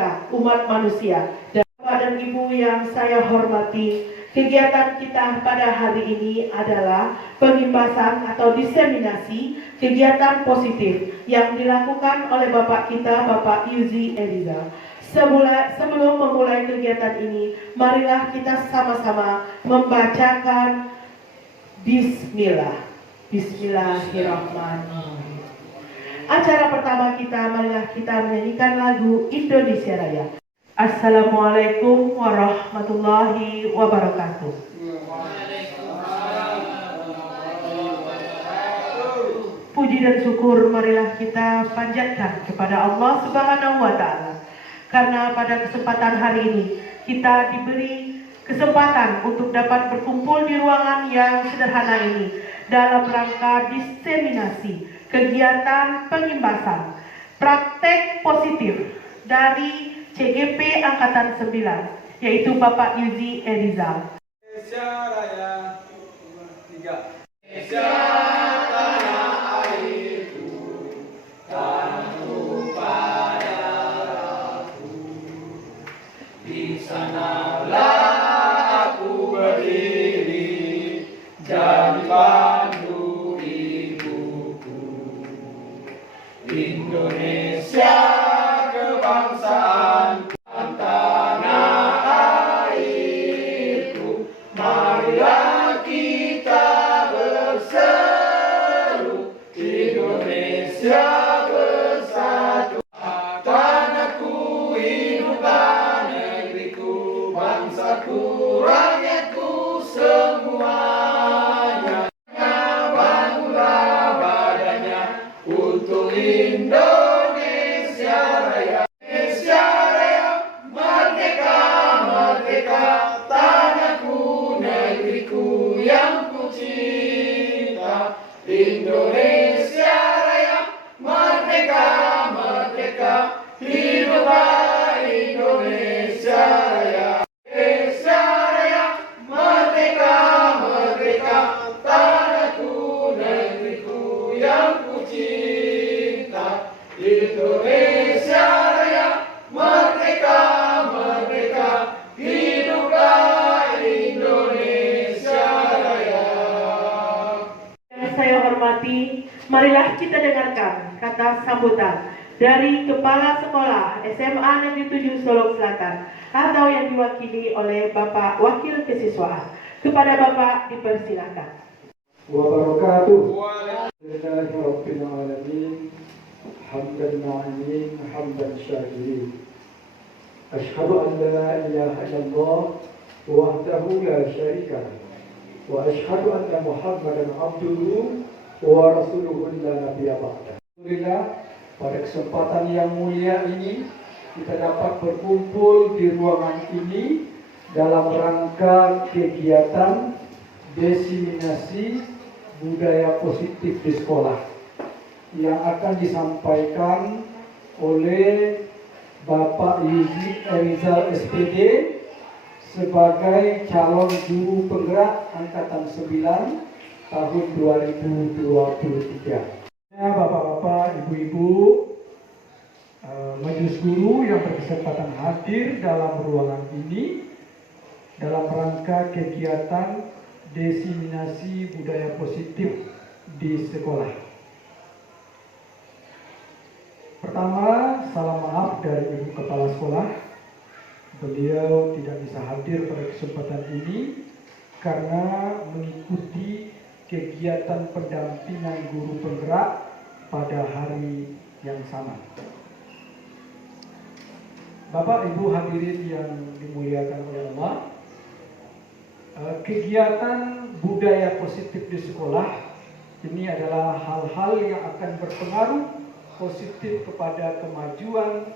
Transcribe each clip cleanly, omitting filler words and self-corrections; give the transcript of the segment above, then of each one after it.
kita, umat manusia. Dan Bapak dan Ibu yang saya hormati, kegiatan kita pada hari ini adalah pengimbasan atau diseminasi kegiatan positif yang dilakukan oleh Bapak kita, Bapak Yuzi Erizal. Sebelum memulai kegiatan ini, marilah kita sama-sama membacakan Bismillah. Bismillahirrahmanirrahim. Acara pertama kita, marilah kita menyanyikan lagu Indonesia Raya. Assalamualaikum warahmatullahi wabarakatuh. Puji dan syukur marilah kita panjatkan kepada Allah Subhanahu wa Ta'ala, karena pada kesempatan hari ini kita diberi kesempatan untuk dapat berkumpul di ruangan yang sederhana ini dalam rangka diseminasi kegiatan pengimbasan praktek positif dari CGP Angkatan 9, yaitu Bapak Yuzi Erizal. Indonesia Raya 3. Indonesia tanah airku, tanahku padaku. Di sanalah aku berdiri, jadi pandu ibuku. Indonesia kebangsaan, tanah airku, marilah kita berseru, Indonesia bersatu. Tanahku, hiduplah negeriku, bangsaku, rakyatku semuanya. Bangunlah badannya untuk Indonesia Raya. Indonesia Raya, merdeka, merdeka, tanahku, negeriku yang ku cinta. Indonesia Raya, merdeka, merdeka, hiduplah Indonesia Raya. Indonesia Raya, merdeka, merdeka, tanahku, negeriku yang ku cinta. Indonesia Raya, merdeka, merdeka, hiduplah Indonesia Raya. Yang saya hormati, marilah kita dengarkan kata sambutan dari Kepala Sekolah SMA Negeri 7 Solok Selatan atau yang diwakili oleh Bapak Wakil Kesiswaan. Kepada Bapak dipersilakan. Wabarakatuh. Alhamdulillahirabbil alamin. Hamdan na'imin, hamdan syakirin. Asyhadu an la ilaha illallah wahdahu la syarika lah. Wa asyhadu anna Muhammadan abduhu wa rasuluhu la nabiyya ba'dah. Alhamdulillah, pada kesempatan yang mulia ini kita dapat berkumpul di ruangan ini dalam rangka kegiatan diseminasi budaya positif di sekolah yang akan disampaikan oleh Bapak Yuzi Erizal SPD sebagai calon guru penggerak Angkatan 9 tahun 2023. Bapak-bapak, ibu-ibu, majelis guru yang berkesempatan hadir dalam ruangan ini dalam rangka kegiatan diseminasi budaya positif di sekolah. Pertama, salam maaf dari Ibu Kepala Sekolah. Beliau tidak bisa hadir pada kesempatan ini karena mengikuti kegiatan pendampingan guru penggerak pada hari yang sama. Bapak Ibu hadirin yang dimuliakan oleh Allah, kegiatan budaya positif di sekolah ini adalah hal-hal yang akan berpengaruh positif kepada kemajuan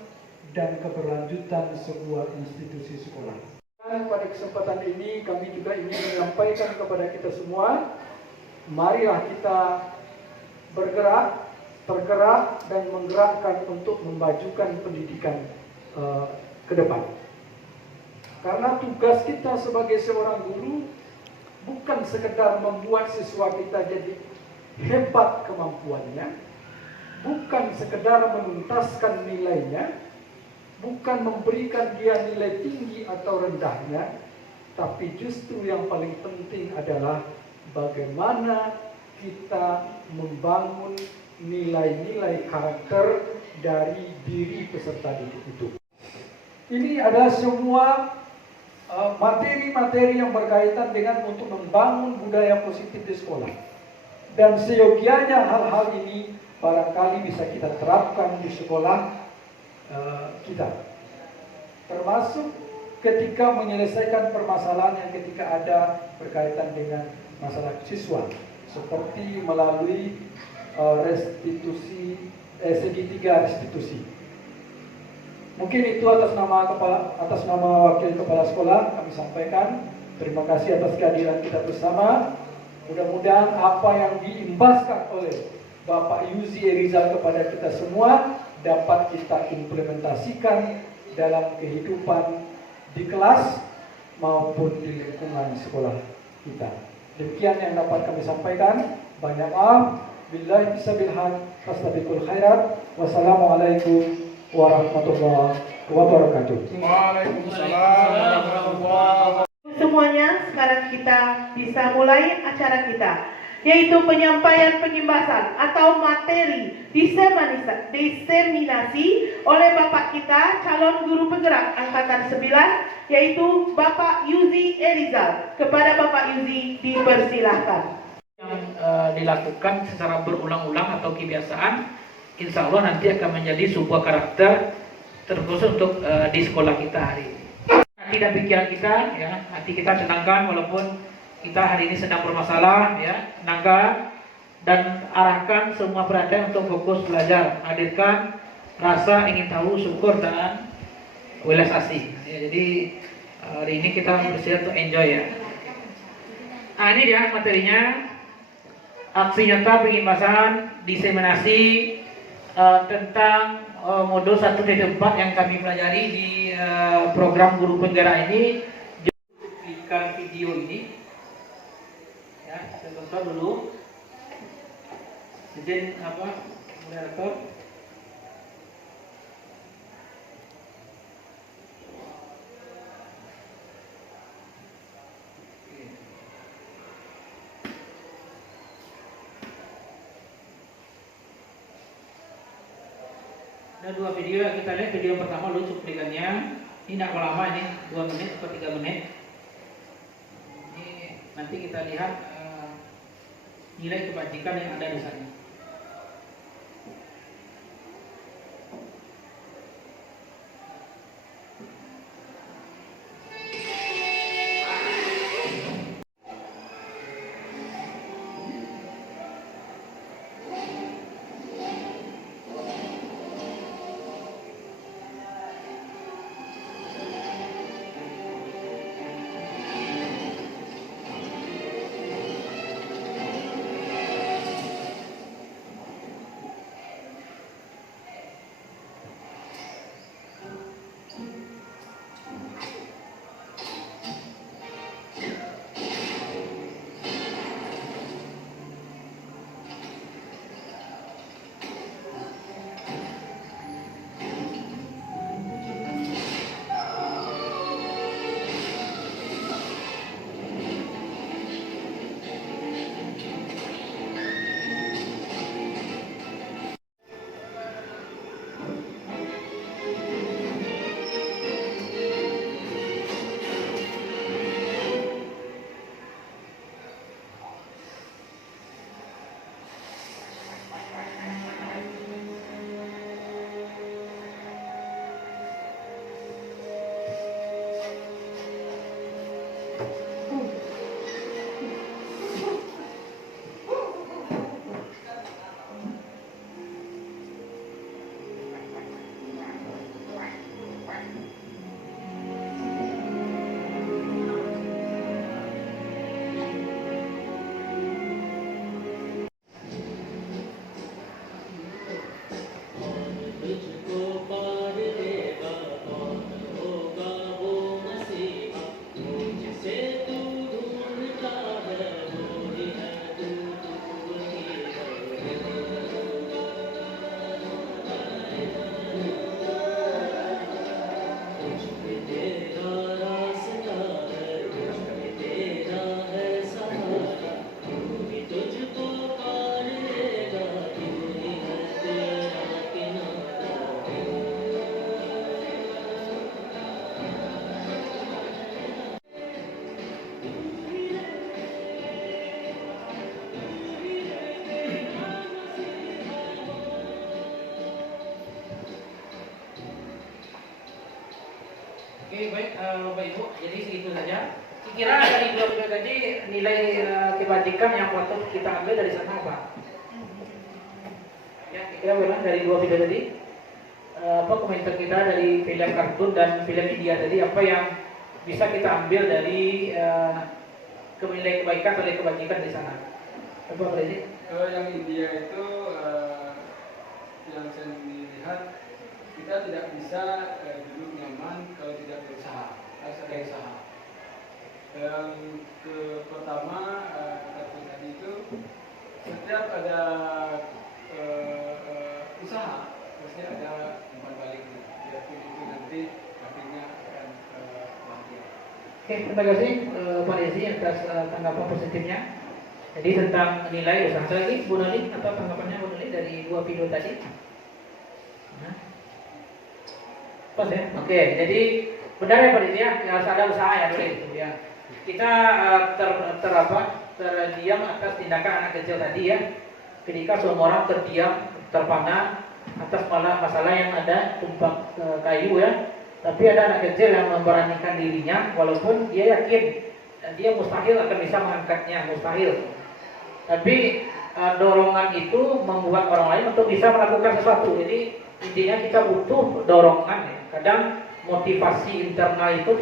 dan keberlanjutan sebuah institusi sekolah. Dan pada kesempatan ini kami juga ingin menyampaikan kepada kita semua, marilah kita bergerak, tergerak dan menggerakkan untuk memajukan pendidikan ke depan. Karena tugas kita sebagai seorang guru bukan sekedar membuat siswa kita jadi hebat kemampuannya, bukan sekedar menuntaskan nilainya, bukan memberikan dia nilai tinggi atau rendahnya, tapi justru yang paling penting adalah bagaimana kita membangun nilai-nilai karakter dari diri peserta didik itu. Ini adalah semua materi-materi yang berkaitan dengan untuk membangun budaya positif di sekolah. Dan seyogianya hal-hal ini barangkali bisa kita terapkan di sekolah kita. Termasuk ketika menyelesaikan permasalahan yang ketika ada berkaitan dengan masalah siswa. Seperti melalui segitiga restitusi. Mungkin itu atas nama wakil kepala sekolah kami sampaikan. Terima kasih atas kehadiran kita bersama. Mudah-mudahan apa yang diimbaskan oleh Bapak Yuzi Erizal kepada kita semua dapat kita implementasikan dalam kehidupan di kelas maupun di lingkungan sekolah kita. Demikian yang dapat kami sampaikan. Banyak maaf. Billahi bisabilhan. Fastabiqul khairat. Wassalamualaikum warahmatullahi wabarakatuh. Waalaikumsalam warahmatullahi wabarakatuh. Semuanya, sekarang kita bisa mulai acara kita, yaitu penyampaian pengimbasan atau materi diseminasi oleh Bapak kita, calon guru penggerak Angkatan 9, yaitu Bapak Yuzi Erizal. Kepada Bapak Yuzi, dipersilahkan. Yang dilakukan secara berulang-ulang atau kebiasaan, insya Allah nanti akan menjadi sebuah karakter terkhusus untuk di sekolah kita hari ini. Hati dan pikiran kita, ya, hati kita tenangkan walaupun kita hari ini sedang bermasalah, ya, tenangkan dan arahkan semua perhatian untuk fokus belajar. Hadirkan rasa ingin tahu, syukur dan welas asih. Ya, jadi hari ini kita berusaha untuk enjoy, ya. Nah, ini dia materinya. Aksi nyata pengimbasan diseminasi tentang modul 1.4 yang kami pelajari di program guru penggerak ini. Klikkan video ini, ya, kita tonton dulu. Izin moderator. Ada dua video yang kita lihat. Video yang pertama dulu cuplikannya. Ini tidak lama, ini 2 menit atau 3 menit. Ini nanti kita lihat nilai kebajikan yang ada di sana. Oke, baik Bapak Ibu, jadi segitu saja. Kira dari dua video tadi nilai kebajikan yang patut kita ambil dari sana apa? Ya, kira memang dari dua video tadi apa komentar kita dari film kartun dan film India tadi, apa yang bisa kita ambil dari nilai kebaikan atau nilai kebajikan di sana? Apa Freddy? Kalau yang India itu yang saya lihat, kita tidak bisa duduk nyaman kalau tidak berusaha, harus ada usaha. Yang pertama kartu tadi itu, setiap ada usaha pasti ada umpan balik, biarpun itu nanti akhirnya akan bahagia. Oke, terima kasih Pak Desi atas tanggapan positifnya. Jadi tentang nilai usaha lagi, Bu Noli, apa tanggapannya Bu Noli dari dua video tadi? Pas ya? Oke, jadi benar ya Pak Desi ya, harus ada usaha ya dulu itu ya. Kita terdiam atas tindakan anak kecil tadi ya. Ketika semua orang terdiam, terpana atas masalah yang ada tumpang kayu ya. Tapi ada anak kecil yang memberanikan dirinya, walaupun dia yakin dia mustahil akan bisa mengangkatnya, mustahil. Tapi dorongan itu membuat orang lain untuk bisa melakukan sesuatu. Jadi intinya kita butuh dorongan ya. Kadang motivasi internal itu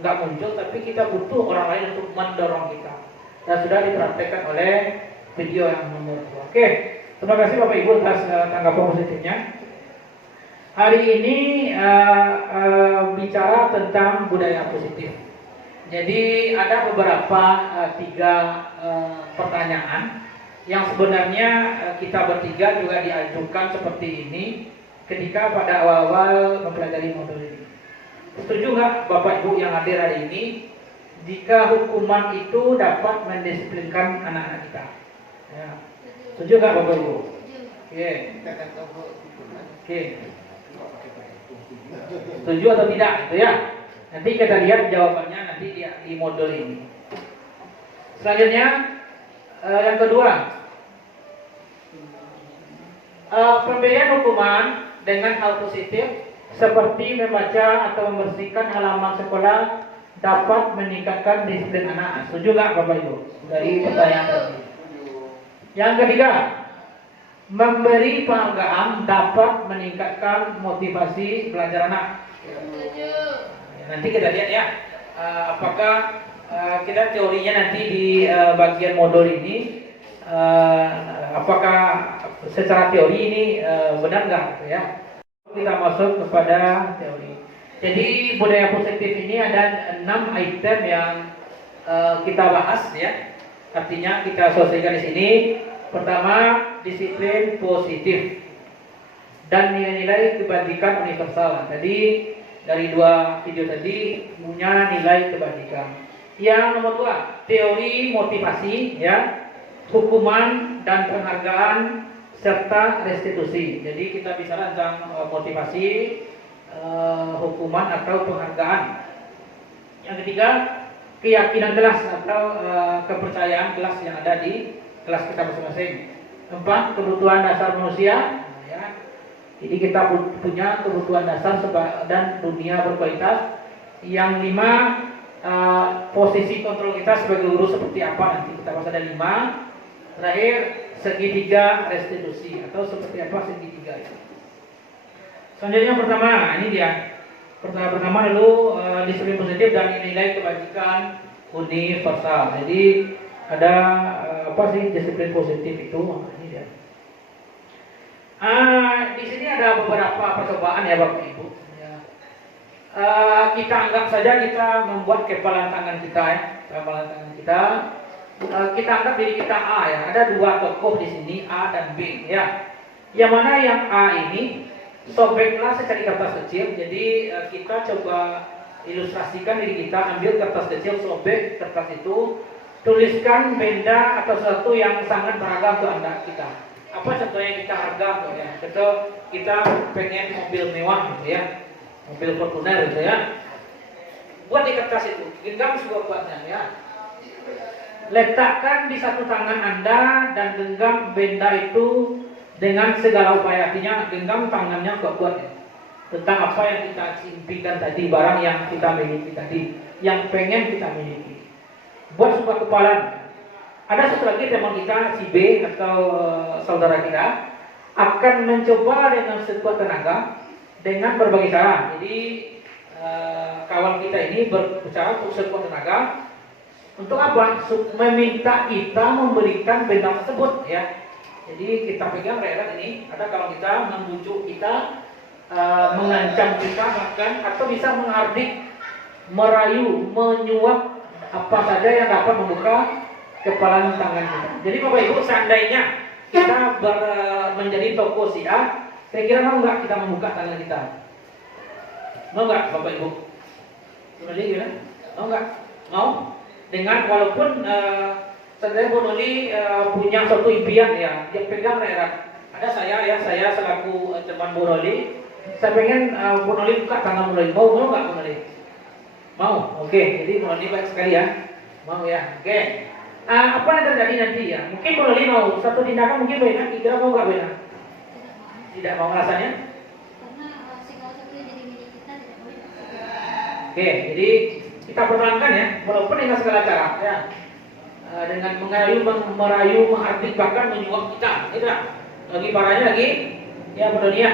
nggak muncul, tapi kita butuh orang lain untuk mendorong kita. Dan sudah dipraktekkan oleh video yang nomor 2. Oke, terima kasih Bapak Ibu atas tanggapan positifnya. Hari ini bicara tentang budaya positif. Jadi ada beberapa 3 pertanyaan yang sebenarnya kita bertiga juga diajukan seperti ini ketika pada awal-awal mempelajari modul ini. Setuju nggak Bapak Ibu yang hadir hari ini jika hukuman itu dapat mendisiplinkan anak-anak kita? Ya. Setuju nggak Bapak Ibu? Oke. Oke. Setuju atau tidak? Itu ya. Nanti kita lihat jawabannya nanti di modul ini. Selanjutnya yang kedua, pemberian hukuman dengan hal positif seperti membaca atau membersihkan halaman sekolah dapat meningkatkan disiplin anak. Setuju nggak Bapak Ibu? Dari pertanyaan tadi. Yang ketiga, memberi penghargaan dapat meningkatkan motivasi belajar anak. Nanti kita lihat ya, apakah kita teorinya nanti di bagian modul ini, apakah secara teori ini benar nggak ya? Kita masuk kepada teori. Jadi budaya positif ini ada 6 item yang kita bahas ya. Artinya kita selesaikan di sini. Pertama, disiplin positif dan nilai-nilai kebajikan universal. Tadi dari 2 video tadi punya nilai kebajikan. Yang nomor 2, teori motivasi ya, hukuman dan penghargaan serta restitusi. Jadi kita bicara tentang motivasi, hukuman atau penghargaan. Yang ketiga, keyakinan kelas atau kepercayaan kelas yang ada di kelas kita masing-masing. 4, kebutuhan dasar manusia. Ya. Jadi kita punya kebutuhan dasar dan dunia berkualitas. Yang 5, posisi kontrol kita sebagai guru seperti apa, nanti kita bahas ada 5. Terakhir, segitiga restitusi atau seperti apa segitiga itu. Selanjutnya pertama, ini dia. Pertama dulu disiplin positif dan nilai kebajikan universal. Jadi ada apa sih disiplin positif itu? Ini dia. Di sini ada beberapa percobaan ya Bapak Ibu. Ya. Kita anggap saja kita membuat kepalan tangan kita ya, kepalan tangan kita. Kita anggap diri kita A ya. Ada 2 tokoh di sini A dan B ya. Yang mana yang A ini sobeklah secari kertas kecil. Jadi kita coba ilustrasikan diri kita, ambil kertas kecil, sobek kertas itu, tuliskan benda atau sesuatu yang sangat berharga untuk Anda kita. Apa contoh yang kita harga ya? Contoh kita pengen mobil mewah gitu ya. Mobil Fortuner gitu ya. Buat di kertas itu, genggam sebuah buatnya ya. Letakkan di satu tangan Anda dan genggam benda itu dengan segala upaya. Artinya genggam tangannya kuat-kuat ya. tentang apa yang kita impikan tadi, barang yang kita miliki tadi, yang pengen kita miliki. Buat sebuah kepalan. Ada satu lagi teman kita, si B atau saudara kita, akan mencoba dengan sekuat tenaga, dengan berbagai cara. Jadi kawan kita ini berbicara untuk sekuat tenaga. Untuk apa? Meminta kita memberikan benda tersebut, ya. Jadi kita pegang rerat ini. Ada kalau kita membujuk kita, mengancam kita bahkan, atau bisa menghardik, merayu, menyuap apa saja yang dapat membuka kepala tangan kita. Jadi Bapak Ibu, seandainya kita menjadi toko si A, kira-kira mau nggak kita membuka tangan kita? Mau nggak Bapak Ibu? Boleh gimana? Mau nggak? Mau? Dengan walaupun sebenarnya Bu Noli punya suatu impian, ya, dia pegang daerah. Ada saya selaku teman Bu Noli, saya pengen Bu Noli buka tangan Bu Noli. Mau nggak Bu Noli? Mau, oke. Jadi Bu Noli baik sekali ya, mau ya, oke. Apa yang terjadi nanti ya? Mungkin Bu Noli mau satu tindakan, mungkin benar. Kira mau nggak benar? Tidak mau alasannya? Karena segala sesuatu yang jadi milik kita tidak boleh. Oke, jadi kita pertahankan ya, walaupun dengan segala cara, ya, dengan merayu, menghardik, bahkan menyuap kita, gitu. Lagi parahnya lagi, ya benar ya,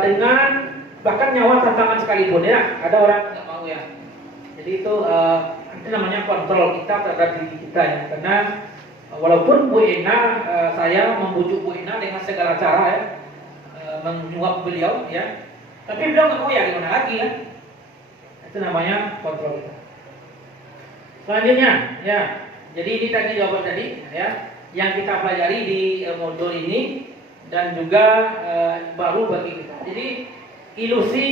dengan bahkan nyawa tantangan sekalipun, ya. Ada orang nggak mau ya. Jadi itu namanya kontrol kita terhadap diri kita, ya. Karena walaupun Bu Ena, saya membujuk Bu Ena dengan segala cara, ya, menyuap beliau, ya, tapi beliau nggak mau ya, gimana lagi ya? Itu namanya kontrol kita. Selanjutnya, ya, jadi ini tadi jawaban tadi, ya, yang kita pelajari di modul ini dan juga baru bagi kita. Jadi ilusi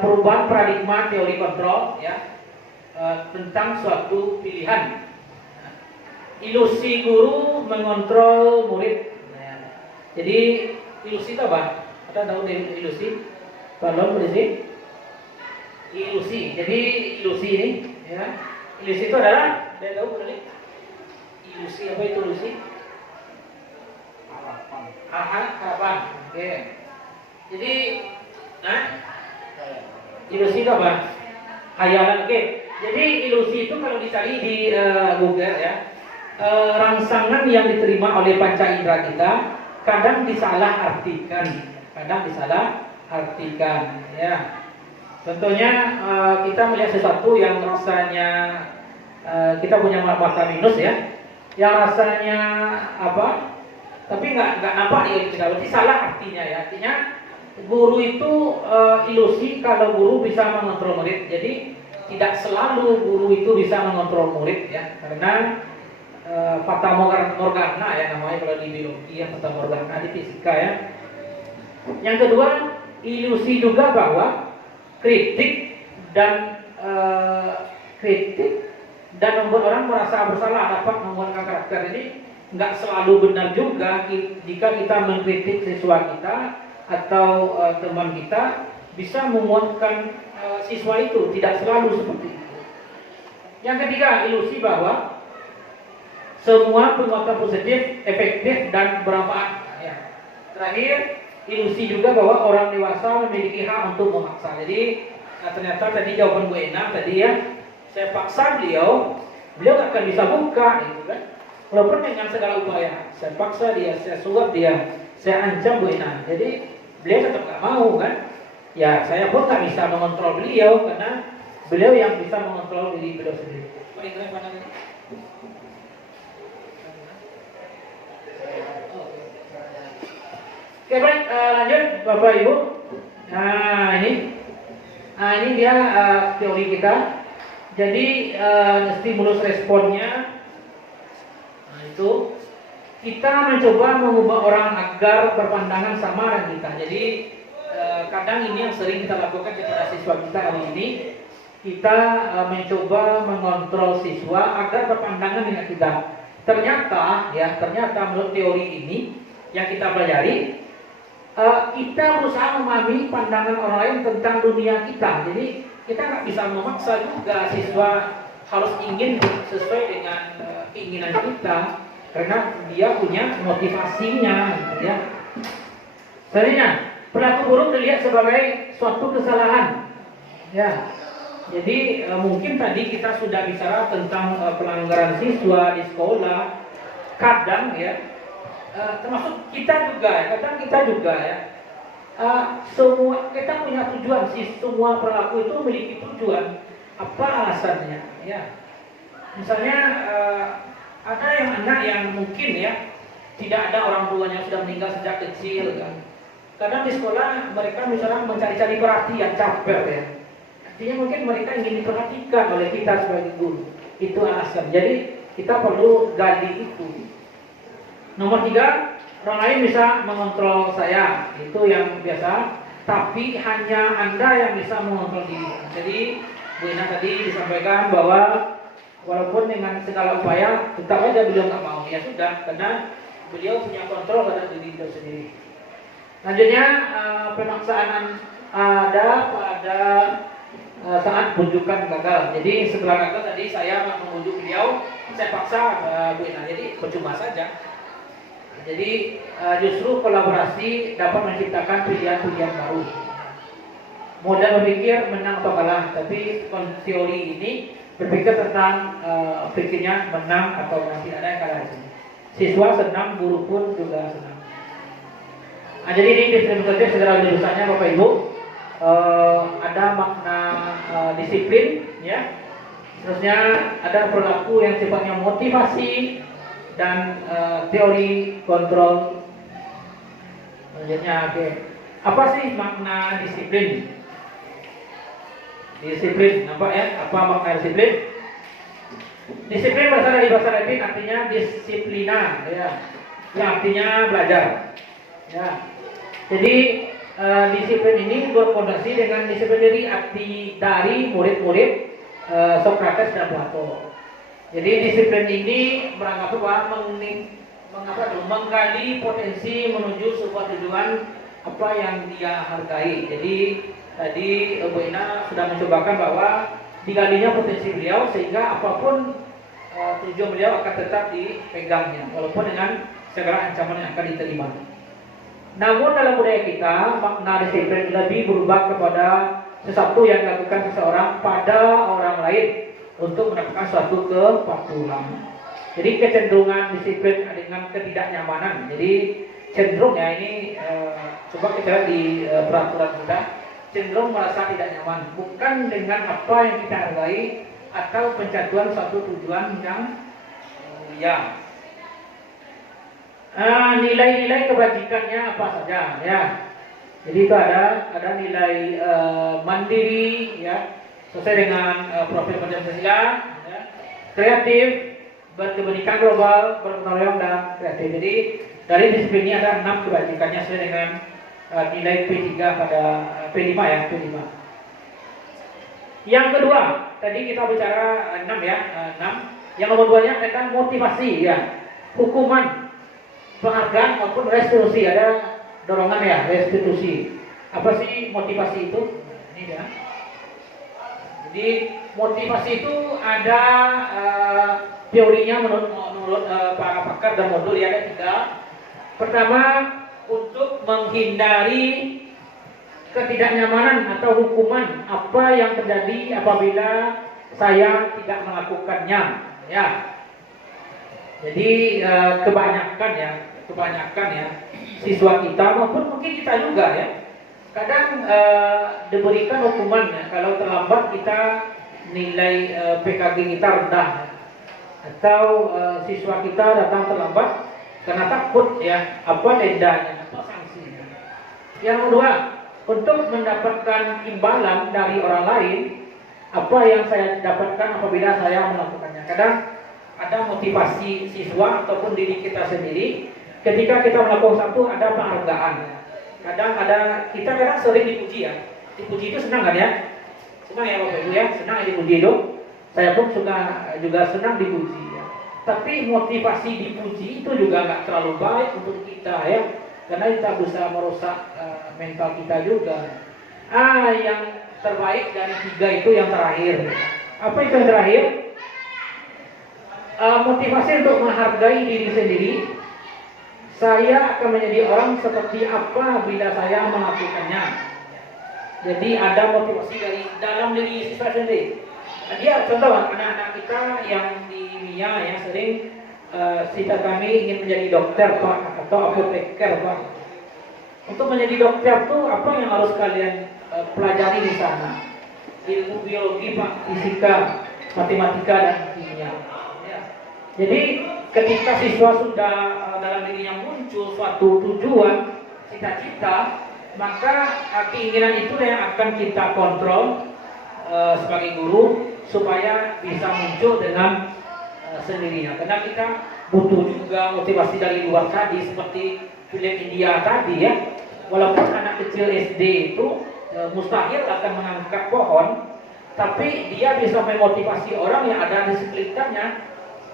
perubahan paradigma teori kontrol, ya, tentang suatu pilihan. Ilusi guru mengontrol murid. Nah, jadi ilusi itu apa? Kita tahu ilusi? Kalau ilusi? Ilusi. Jadi ilusi ini, ya. Ilusi itu adalah, saya tahu benar. Ilusi apa itu ilusi? Harapan. Oke. Jadi, ilusi itu apa? Hayalan. Oke. Jadi ilusi itu kalau dicari di Google, ya, rangsangan yang diterima oleh panca indera kita kadang disalahartikan, ya. Contohnya kita melihat sesuatu yang rasanya kita punya mata minus, ya, yang rasanya apa, tapi nggak nampak di kita, berarti salah artinya, ya. Artinya guru itu ilusi kalau guru bisa mengontrol murid. Jadi tidak selalu guru itu bisa mengontrol murid, ya, karena fata morgana, ya, namanya kalau di biologi, ya, fata morgana, di fisika, ya. Yang kedua, ilusi juga bahwa kritik dan membuat orang merasa bersalah dapat membuat karakter ini nggak selalu benar juga. Jika kita mengkritik siswa kita atau teman kita, bisa memuatkan siswa itu, tidak selalu seperti itu. Yang ketiga, ilusi bahwa semua penguatan positif, efektif dan bermanfaat, ya. Terakhir, ilusi juga bahwa orang dewasa memiliki hak untuk memaksa. Jadi ternyata tadi jawaban Bu Ena tadi, ya, saya paksa beliau nggak akan bisa buka, gitu kan. Walaupun dengan segala upaya, saya paksa dia, saya suap dia, saya ancam Bu Ena. Jadi beliau tetap nggak mau, kan. Ya, saya pun nggak bisa mengontrol beliau karena beliau yang bisa mengontrol diri beliau sendiri. Oke, baik, lanjut Bapak Ibu. Nah, ini dia teori kita. Jadi stimulus responnya, nah, itu kita mencoba mengubah orang agar berpandangan sama dengan kita. Jadi kadang ini yang sering kita lakukan kepada siswa kita hari ini. Kita mencoba mengontrol siswa agar berpandangan dengan kita. Ternyata menurut teori ini yang kita pelajari, kita berusaha memahami pandangan orang lain tentang dunia kita. Jadi kita nggak bisa memaksa juga siswa harus ingin sesuai dengan keinginan kita, karena dia punya motivasinya, gitu, ya. Selanjutnya, Perilaku buruk dilihat sebagai suatu kesalahan. Ya. Jadi mungkin tadi kita sudah bicara tentang pelanggaran siswa di sekolah. Kadang ya, termasuk kita juga, kadang kita juga ya. Semua kita punya tujuan sih. Semua perilaku itu memiliki tujuan. Apa alasannya? Ya. Misalnya ada yang anak yang mungkin ya tidak ada orang tuanya sudah meninggal sejak kecil kan. Kadang di sekolah mereka misalnya mencari-cari perhatian, caper ya. Artinya mungkin mereka ingin diperhatikan oleh kita sebagai guru. Itu alasan. Jadi kita perlu gali itu. Nomor 3, orang lain bisa mengontrol saya. Itu yang biasa. Tapi hanya Anda yang bisa mengontrol diri. Jadi Bu Ina tadi disampaikan bahwa walaupun dengan segala upaya tetap aja beliau nggak mau. Ya sudah, karena beliau punya kontrol pada diri beliau sendiri. Selanjutnya pemaksaan ada pada saat bujukan gagal. Jadi setelah gagal tadi saya membujuk beliau, saya paksa Bu Ina. Jadi percuma saja. Jadi justru kolaborasi dapat menciptakan pilihan-pilihan baru. Modal berpikir menang atau kalah, tapi teori ini berpikir tentang pikirnya menang atau menang, tidak ada yang kalah. Siswa senang, guru pun juga senang. Nah, jadi ini distributif secara jurusannya Bapak Ibu. Ada makna disiplin, ya. Terusnya ada perilaku yang sifatnya motivasi dan teori kontrol. Selanjutnya, oke. Apa sih makna disiplin? Disiplin, nampak ya? Apa makna disiplin? Disiplin berasal dari bahasa Latin, artinya disiplina, ya. Yang artinya belajar. Ya. Jadi disiplin ini berfondasi dengan disiplin dari murid-murid Socrates dan Plato. Jadi disiplin ini beranggap bahwa menggali potensi menuju sebuah tujuan apa yang dia hargai. Jadi tadi Bu Ina sudah mencobakan bahwa digalinya potensi beliau sehingga apapun tujuan beliau akan tetap dipegangnya walaupun dengan segala ancaman yang akan diterima. Namun dalam budaya kita makna disiplin lebih berubah kepada sesuatu yang dilakukan seseorang pada orang lain untuk mendapatkan suatu kepatuhan. Jadi kecenderungan disiplin dengan ketidaknyamanan. Jadi cenderung ya ini coba kita lihat di peraturan kita, cenderung merasa tidak nyaman bukan dengan apa yang kita hargai atau pencatuan suatu tujuan yang mulia. Nilai-nilai kebajikannya apa saja ya. Jadi itu ada nilai mandiri ya, sesuai dengan profil Pancasila ya. Kreatif, berkebajikan global, bergotong royong dan kreatif. Jadi dari disiplin ini ada 6 kebajikannya sesuai dengan nilai P3 pada P5 ya, P5. Yang kedua, tadi kita bicara 6 ya, 6. Yang nomor 2-nya adalah motivasi ya. Hukuman, penghargaan maupun restitusi, ada dorongan ya, restitusi. Apa sih motivasi itu? Ini ya. Jadi motivasi itu ada teorinya menurut para pakar dan modul ya, ada 3. Pertama, untuk menghindari ketidaknyamanan atau hukuman apa yang terjadi apabila saya tidak melakukannya ya. Jadi kebanyakan ya siswa kita maupun mungkin kita juga ya kadang diberikan hukuman ya, kalau terlambat kita nilai PKG kita rendah ya. Atau siswa kita datang terlambat karena takut ya apa dendanya atau sanksinya. Yang kedua, untuk mendapatkan imbalan dari orang lain apa yang saya dapatkan apabila saya melakukannya. Kadang ada motivasi siswa ataupun diri kita sendiri ketika kita melakukan satu ada penghargaan. Kadang kita sering dipuji ya. Dipuji itu senang kan ya? Senang ya Bapak Ibu ya, senang dipuji itu. Saya pun juga senang dipuji ya. Tapi motivasi dipuji itu juga nggak terlalu baik untuk kita ya, karena kita bisa merusak mental kita juga. Yang terbaik dari 3 itu yang terakhir. Apa itu yang terakhir? Motivasi untuk menghargai diri sendiri saya akan menjadi orang seperti apa bila saya melakukannya. Jadi ada motivasi dari dalam diri siswa sendiri. Dia contoh anak-anak kita yang di MIA ya sering cita kami ingin menjadi dokter Pak atau apoteker Pak. Untuk menjadi dokter tuh apa yang harus kalian pelajari di sana? Ilmu biologi Pak, fisika, matematika dan kimia. Ya. Jadi ketika siswa sudah dalam dirinya muncul suatu tujuan, cita-cita, maka keinginan itu yang akan kita kontrol sebagai guru supaya bisa muncul dengan sendirinya. Karena kita butuh juga motivasi dari luar tadi seperti film India tadi ya. Walaupun anak kecil SD itu mustahil akan mengangkat pohon, tapi dia bisa memotivasi orang yang ada di sekitarnya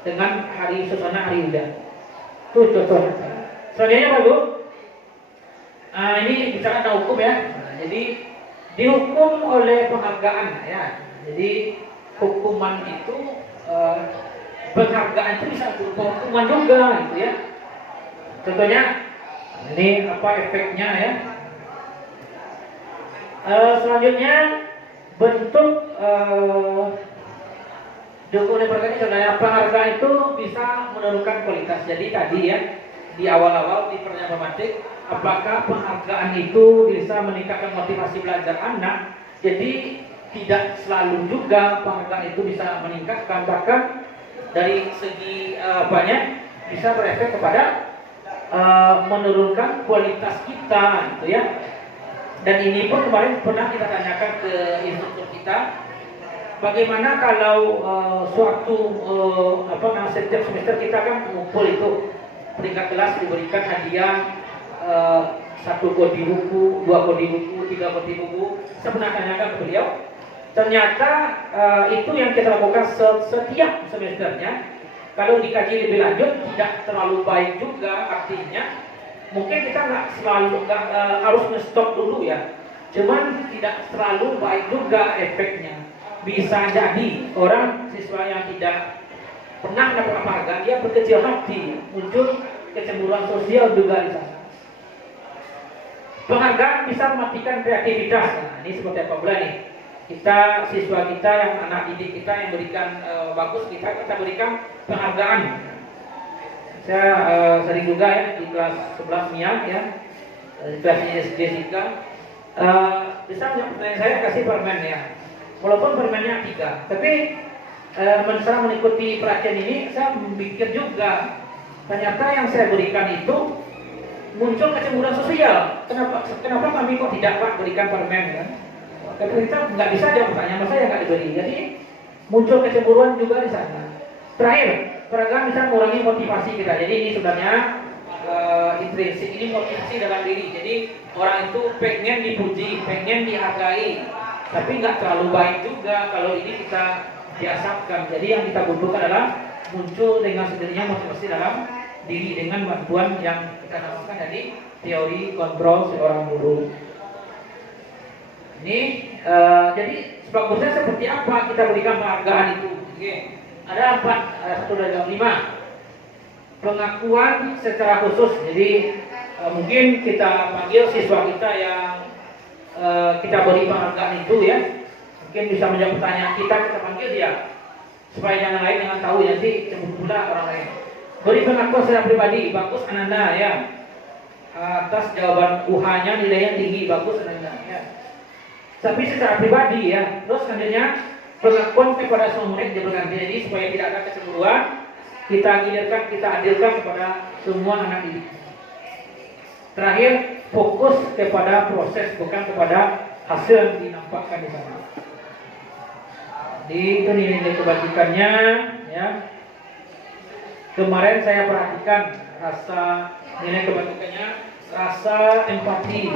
dengan suasana hari hujan. Itu contohnya. Selanjutnya Pak Bu, ini bicara tentang hukum ya. Jadi dihukum oleh penghargaan ya. Jadi hukuman itu penghargaan itu bisa berupa hukuman juga gitu ya. Contohnya ini apa efeknya ya? Selanjutnya bentuk dokumen berkaitan dengan penghargaan itu bisa menurunkan kualitas. Jadi tadi ya di awal-awal di pertanyaan pematik, apakah penghargaan itu bisa meningkatkan motivasi belajar anak? Jadi tidak selalu juga penghargaan itu bisa meningkatkan, bahkan dari segi banyak bisa berefek kepada menurunkan kualitas kita gitu ya. Dan ini pun kemarin pernah kita tanyakan ke instruktur kita, bagaimana kalau setiap semester kita kan mengumpul itu peringkat kelas diberikan hadiah 1 kodi buku, 2 kodi buku, 3 kodi buku. Saya pernah tanyakan ke beliau, ternyata itu yang kita lakukan setiap semesternya. Kalau dikaji lebih lanjut tidak terlalu baik juga, artinya mungkin kita nggak harus nge-stop dulu ya. Cuman tidak terlalu baik juga efeknya. Bisa jadi orang siswa yang tidak pernah dapat penghargaan dia berkecil hati, muncul kecemburuan sosial juga di sana. Penghargaan bisa mematikan kreativitas. Nah, ini seperti apa pula nih? Kita siswa kita yang anak didik kita yang berikan bagus kita berikan penghargaan. Saya sering juga ya di kelas 11 MIA ya, di kelas Jessica. Bisa pertanyaan saya kasih permen ya, walaupun permennya 3, tapi setelah mengikuti pelatihan ini saya memikir juga ternyata yang saya berikan itu muncul kecemburuan sosial. Kenapa kami kok tidak Pak berikan permen kan? Tapi kita nggak bisa dia bertanya, masa ya nggak diberi. Jadi muncul kecemburuan juga di sana. Terakhir, penghargaan bisa mengurangi motivasi kita. Jadi ini sebenarnya intrinsik, ini motivasi dalam diri. Jadi orang itu pengen dipuji, pengen dihargai, tapi nggak terlalu baik juga kalau ini kita biasakan. Jadi yang kita butuhkan adalah muncul dengan sendirinya motivasi dalam diri dengan bantuan yang kita namakan dari teori kontrol seorang guru. Ini jadi sebagusnya seperti apa kita berikan penghargaan itu. Oke. Ada 1, 2, 5 pengakuan secara khusus. Jadi mungkin kita panggil siswa kita yang kita beri penghargaan itu ya, mungkin bisa menjawab pertanyaan kita panggil dia supaya yang lain jangan tahu nanti sebut pula orang lain. Beri pengakuan secara pribadi, bagus Ananda ya, atas jawaban UH-nya nilainya tinggi, bagus Ananda ya. Tapi secara pribadi ya. Terus selanjutnya pengakuan kepada semua murid diberikan. Jadi supaya tidak ada kecemburuan, kita gilirkan, kita adilkan kepada semua anak didik. Terakhir, fokus kepada proses bukan kepada hasil yang dinampakkan di sana. Di itu nilai kebajikannya ya. Kemarin saya perhatikan rasa nilai kebajikannya, rasa empati.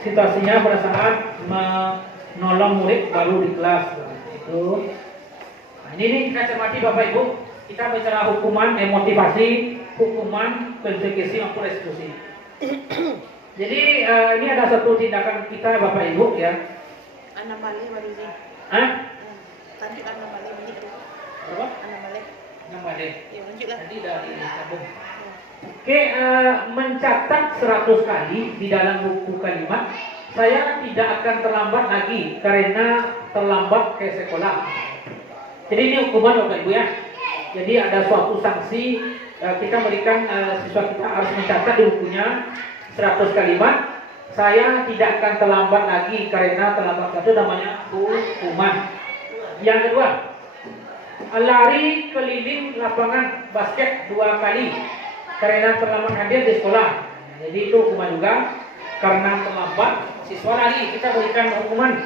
Situasinya pada saat menolong murid baru di kelas itu. Nah, ini kita cermati Bapak Ibu, kita bicara hukuman, motivasi, hukuman, konsekuensi maupun restitusi. Jadi ini ada satu tindakan kita Bapak Ibu ya. Anomali baru sih. Hah? Tadi anomali begitu. Berapa? Anomali. Nama deh. Ya lanjutlah. Tadi dari sabun. Mencatat 100 kali di dalam buku kalimat, saya tidak akan terlambat lagi karena terlambat ke sekolah. Jadi ini hukuman Bapak Ibu ya. Jadi ada suatu sanksi, kita berikan siswa kita harus mencatat di bukunya 100 kalimat. Saya tidak akan terlambat lagi karena terlambat, itu namanya hukuman. Yang kedua, lari keliling lapangan basket 2 kali karena terlambat hadir di sekolah. Jadi itu hukuman juga karena terlambat siswa lari, kita berikan hukuman.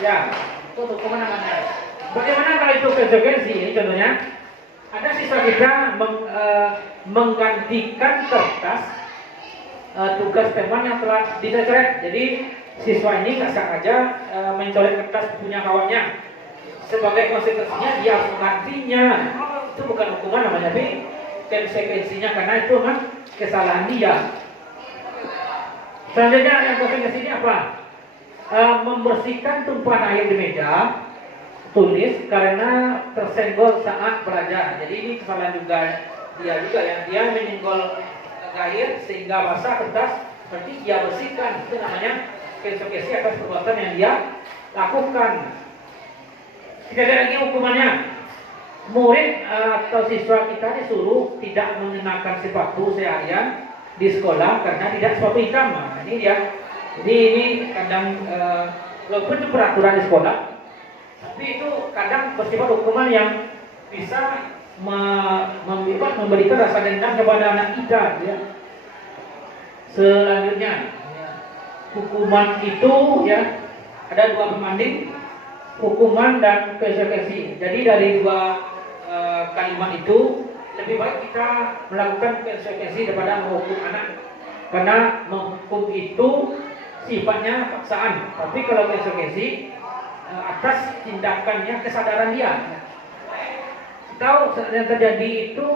Ya, itu hukuman namanya. Bagaimana kalau itu konsekuensi? Ini contohnya, ada siswa kita menggantikan kertas tugas teman yang telah dicoret. Jadi siswa ini nggak sengaja mencoret kertas punya kawannya. Sebagai konsekuensinya dia harus menggantinya. Itu bukan hukuman namanya, tapi konsekuensinya karena itu kan kesalahan dia. Selanjutnya yang konsekuensinya apa? Membersihkan tumpahan air di meja tulis karena tersenggol saat belajar. Jadi ini kesalahan juga dia yang dia menyenggol air sehingga basah kertas, berarti dia bersihkan. Itu namanya konsekuensi atas perbuatan yang dia lakukan. Tidak ada lagi hukumannya. Murid atau siswa kita disuruh tidak mengenakan sepatu seharian di sekolah karena tidak sepatu hitam. Nah, ini dia. Jadi ini kadang walaupun itu peraturan di sekolah, tapi itu kadang bersifat hukuman yang bisa memberikan rasa dendam kepada anak kita. Ya. Selanjutnya, hukuman itu ya ada 2 pembanding, hukuman dan konsekuensi. Jadi dari 2 kalimat itu lebih baik kita melakukan konsekuensi daripada menghukum anak, karena menghukum itu sifatnya paksaan. Tapi kalau konsekuensi atas tindakannya, kesadaran dia. Tahu yang terjadi itu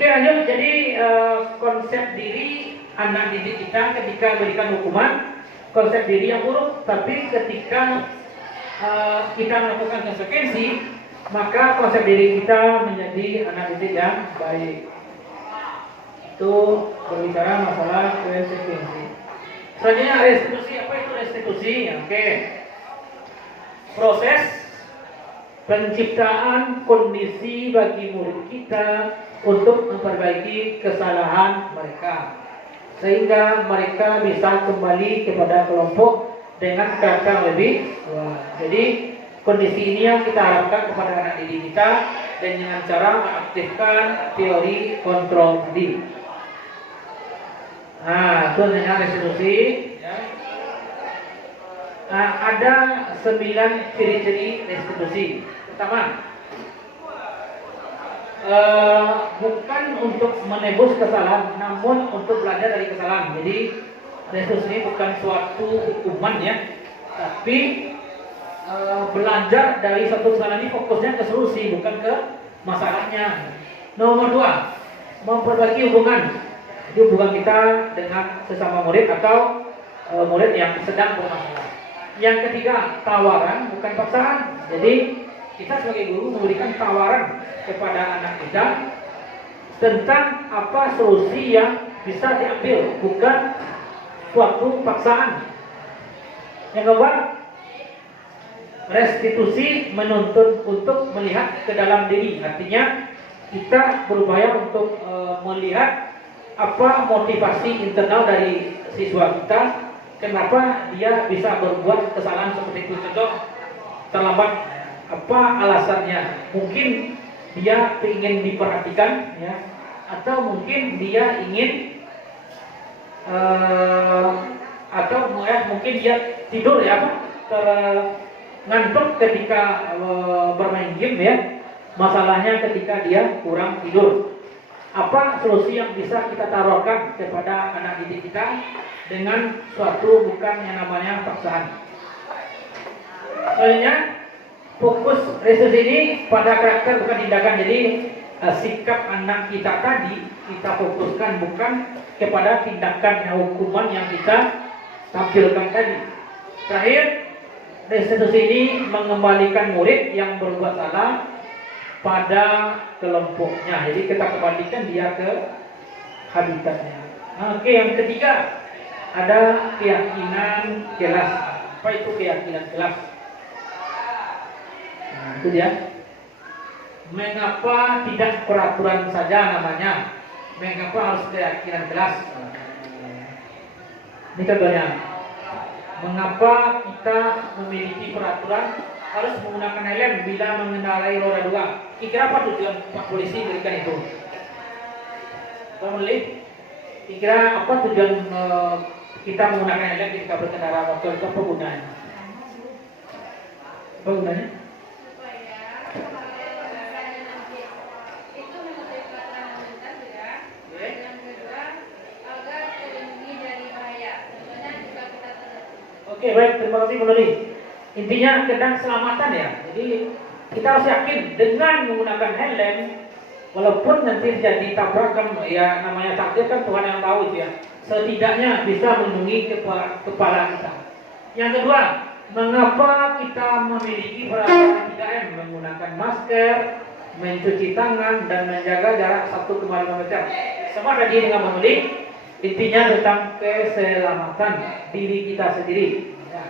Oke, lanjut. Jadi konsep diri anak didik kita ketika memberikan hukuman, konsep diri yang buruk. Tapi ketika kita melakukan konsekuensi, maka konsep diri kita menjadi anak didik yang baik. Itu berbicara masalah konsekuensi. Selanjutnya restitusi. Apa itu restitusi? Oke. Proses penciptaan kondisi bagi murid kita untuk memperbaiki kesalahan mereka, sehingga mereka bisa kembali kepada kelompok dengan karakter lebih kuat. Jadi kondisi ini yang kita harapkan kepada anak didik kita dengan cara mengaktifkan teori kontrol tadi. Nah, itu namanya restitusi. Ya. Nah, ada 9 ciri-ciri restitusi. Pertama, bukan untuk menebus kesalahan, namun untuk belajar dari kesalahan. Jadi restitusi ini bukan suatu hukuman ya, tapi belajar dari satu kesalahan ini fokusnya ke solusi, bukan ke masalahnya. Nomor 2, memperbaiki hubungan. Jadi hubungan kita dengan sesama murid atau murid yang sedang bermasalah. Yang ketiga, tawaran bukan paksaan. Jadi kita sebagai guru memberikan tawaran kepada anak kita tentang apa solusi yang bisa diambil, bukan suatu paksaan. Yang keempat, restitusi menuntut untuk melihat ke dalam diri. Artinya kita berupaya untuk melihat apa motivasi internal dari siswa kita, kenapa dia bisa berbuat kesalahan seperti itu. Contoh, terlambat, apa alasannya? Mungkin dia ingin diperhatikan, ya, atau mungkin dia ingin mungkin dia tidur ya, ngantuk ketika bermain game ya. Masalahnya ketika dia kurang tidur. Apa solusi yang bisa kita taruhkan kepada anak didik kita dengan suatu bukan yang namanya paksaan. Soalnya fokus restitusi ini pada karakter bukan tindakan. Jadi sikap anak kita tadi kita fokuskan bukan kepada tindakan yang hukuman yang kita tampilkan tadi. Terakhir, restitusi ini mengembalikan murid yang berbuat salah pada kelompoknya. Jadi kita kembalikan dia ke habitatnya. Oke, yang ketiga ada keyakinan kelas. Apa itu keyakinan kelas? Nah, itu dia. Mengapa tidak peraturan saja namanya? Mengapa harus keyakinan kelas? Ini contohnya. Mengapa kita memiliki peraturan harus menggunakan helm bila mengendarai roda 2? Kira apa tujuan Pak Polisi berikan itu? Pemilih, kira apa tujuan kita menggunakan helm ketika berkendara motor itu apa gunanya? Apa gunanya? Itu mengetahui peraturan lalu lintas juga. Yang kedua, agar terlindungi dari bahaya. Contohnya jika kita Oke, baik, terima kasih Bu Nuri. Intinya tentang keselamatan ya. Jadi kita harus yakin dengan menggunakan helm, walaupun nanti terjadi tabrakan, ya namanya takdir kan Tuhan yang tahu itu ya. Setidaknya bisa melindungi kepala kita. Yang kedua, mengapa kita memiliki peraturan 3M, menggunakan masker, mencuci tangan, dan menjaga jarak 1,5 meter. Sama tadi dengan Bu Nuri. Intinya tentang keselamatan diri kita sendiri. Ya.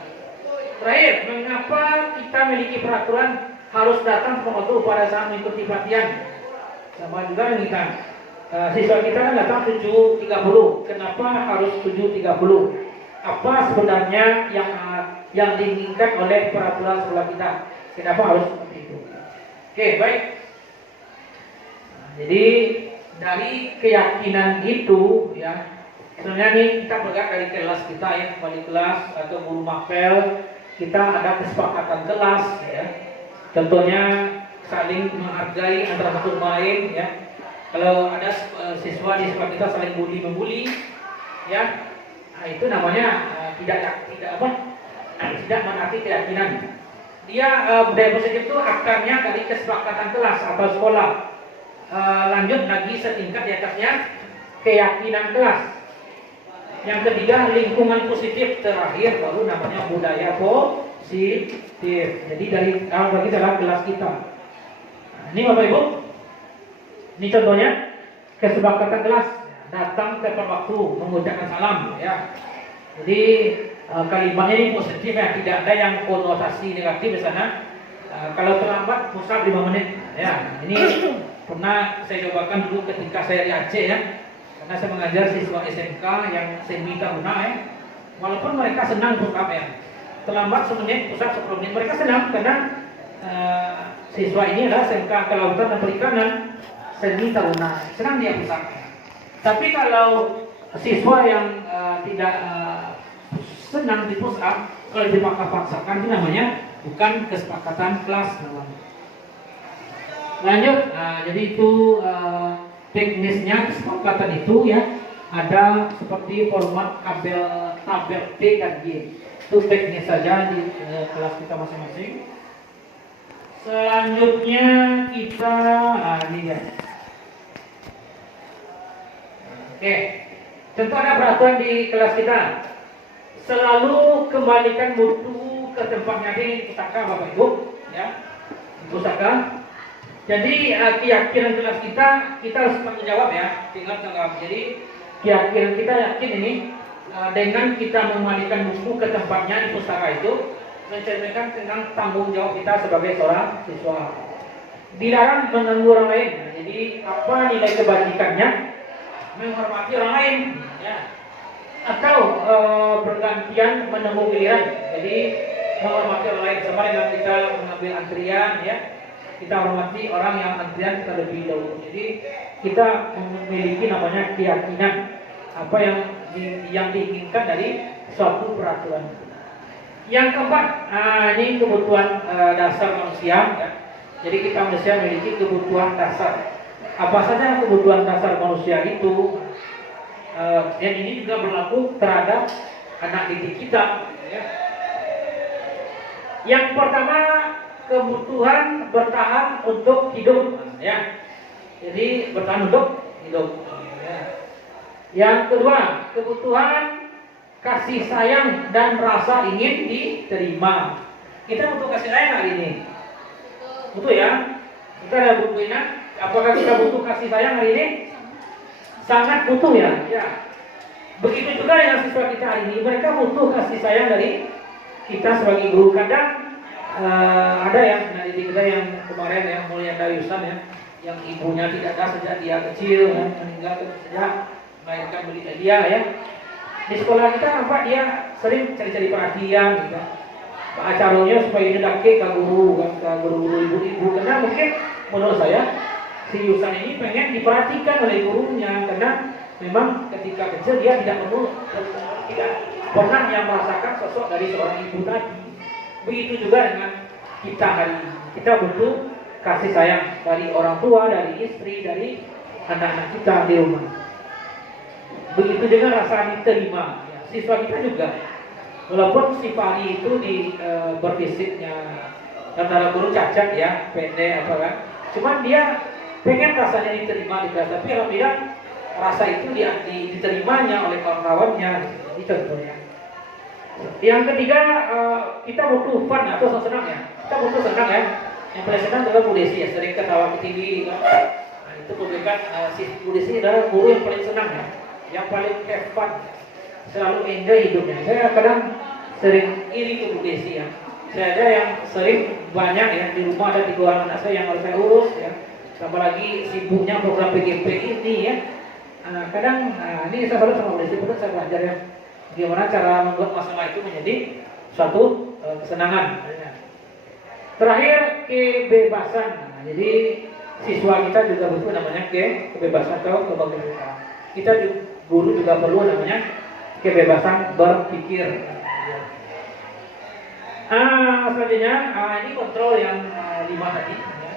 Terakhir, mengapa kita memiliki peraturan harus datang tepat waktu pada saat mengikuti pelatihan? Sama juga dengan kita. Siswa kita kan datang 7.30. Kenapa harus 7.30? Apa sebenarnya yang diinginkan oleh peraturan sekolah kita? Kenapa harus seperti itu? Oke, baik. Jadi dari keyakinan itu ya. Sebenarnya nih kita bergerak dari kelas kita ya, wali kelas atau guru mapel, kita ada kesepakatan kelas ya. Contohnya saling menghargai antara satu sama lain ya. Kalau ada siswa di sekolah kita saling bully-membuli ya, nah, itu namanya tidak mengerti keyakinan. Dia budaya positif itu akarnya dari kesepakatan kelas atau sekolah. Lanjut lagi setingkat di atasnya keyakinan kelas. Yang ketiga lingkungan positif, terakhir baru namanya budaya positif. Jadi dari awal kita dalam kelas kita. Nah, ini Bapak Ibu, ini contohnya kesepakatan kelas, datang tepat waktu, mengucapkan salam ya. Jadi kalimatnya ini positif ya, tidak ada yang konotasi negatif di sana. Kalau terlambat pusat 5 menit ya. Ini pernah saya cobakan dulu ketika saya di Aceh ya. Karena saya mengajar siswa SMK yang semi taruna ya. Walaupun mereka senang pusat ya. Terlambat semenit, pusat 10 menit, mereka senang karena siswa ini adalah SMK Kelautan dan Perikanan semi taruna. Senang dia pusat. Tapi kalau siswa yang tidak senang di pusat, kalau dipaksa-paksakan itu namanya bukan kesepakatan kelas namanya. Lanjut, jadi itu teknisnya kesepakatan itu ya, ada seperti format tabel T dan G. Itu teknis saja di kelas kita masing-masing. Selanjutnya kita ini ya. Oke, contoh ada peraturan di kelas kita. Selalu kembalikan buku ke tempatnya di pusaka Bapak Ibu ya. Pusaka. Jadi keyakinan kelas kita harus tanggung jawab ya, tinggal tanggung. Jadi keyakinan kita yakin ini dengan kita mengembalikan buku ke tempatnya di pustaka itu mencerminkan tentang tanggung jawab kita sebagai seorang siswa. Dilarang mengganggu orang lain. Jadi apa nilai kebajikannya? Menghormati orang lain ya. Atau bergantian menunggu giliran. Jadi menghormati orang lain, sama dengan kita mengambil antrian ya. Kita hormati orang yang antrian terlebih dahulu. Jadi kita memiliki namanya keyakinan apa yang diinginkan dari suatu peraturan. Yang keempat, ini kebutuhan dasar manusia. Ya. Jadi kita manusia memiliki kebutuhan dasar. Apa saja kebutuhan dasar manusia itu? Dan ini juga berlaku terhadap anak didik kita. Ya. Yang pertama, kebutuhan bertahan untuk hidup ya. Jadi bertahan untuk hidup ya. Yang kedua, kebutuhan kasih sayang dan rasa ingin diterima. Kita butuh kasih sayang hari ini. Butuh ya? Kita ada butuh ini. Apakah kita butuh kasih sayang hari ini? Sangat butuh ya. Ya. Begitu juga dengan siswa kita hari ini. Mereka butuh kasih sayang dari kita sebagai guru. Kadang ada ya, nah didik kita yang kemarin ya, mulai Dayusan ya, yang ibunya tidak ada sejak dia kecil, ya, meninggal sejak melahirkan balita dia ya. Di sekolah kita nampak dia sering cari-cari perhatian gitu. Acaranya supaya ini dake ke guru, ke guru ibu-ibu, karena mungkin menurut saya si Yusan ini pengen diperhatikan oleh gurunya, karena memang ketika kecil dia tidak pernah yang merasakan sosok dari seorang ibu tadi. Begitu juga dengan kita hari ini. Kita butuh kasih sayang dari orang tua, dari istri, dari anak-anak kita di rumah. Begitu juga rasa diterima. Ya, siswa kita juga, walaupun si Fahri itu di berfisiknya antara guru cacat ya, pendek apa kan, cuman dia pengen rasanya diterima di kelas, tapi alhamdulillah rasa itu diterimanya oleh kawan-kawannya. Itu contohnya. Yang ketiga, kita butuh fun atau senang ya. Kita butuh senang ya. Yang paling senang adalah Bu Desi ya, sering ketawa ke TV kan. Nah, itu bukan si Bu Desi adalah guru yang paling senang ya, yang paling have fun, selalu enjoy hidupnya. Saya kadang sering iri ke Bu Desi ya. Saya ada yang sering banyak ya, di rumah ada 3 orang anak saya yang harus saya urus ya. Apalagi sibuknya program PGP ini ya. Kadang ini saya selalu sama Bu Desi, betul saya belajar ya, gimana cara membuat masalah itu menjadi suatu kesenangan. Terakhir, kebebasan. Nah, jadi siswa kita juga butuh namanya kebebasan atau kebebasan. Kita guru juga perlu namanya kebebasan berpikir. Selanjutnya, ini kontrol yang 5 tadi. Ya.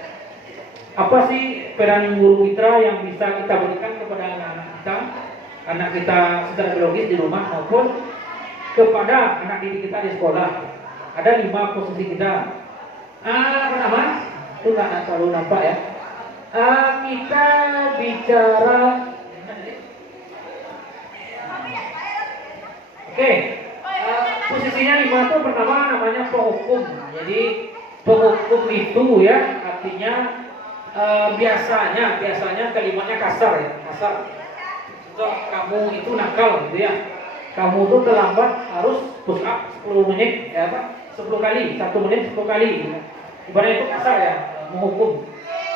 Apa sih peran guru mitra yang bisa kita berikan kepada anak-anak kita? Anak kita secara biologis di rumah maupun kepada anak didik kita di sekolah. Ada 5 posisi kita. Pertama, itu nggak terlalu nampak ya. Kita bicara, posisinya 5 itu pertama namanya penghukum. Jadi penghukum itu ya artinya biasanya kalimatnya kasar ya, kasar. Kamu itu nakal gitu ya, kamu tuh terlambat harus push up 10 menit ya apa 10 kali, 1 menit 10 kali gitu. Ibaratnya itu kasar ya, menghukum.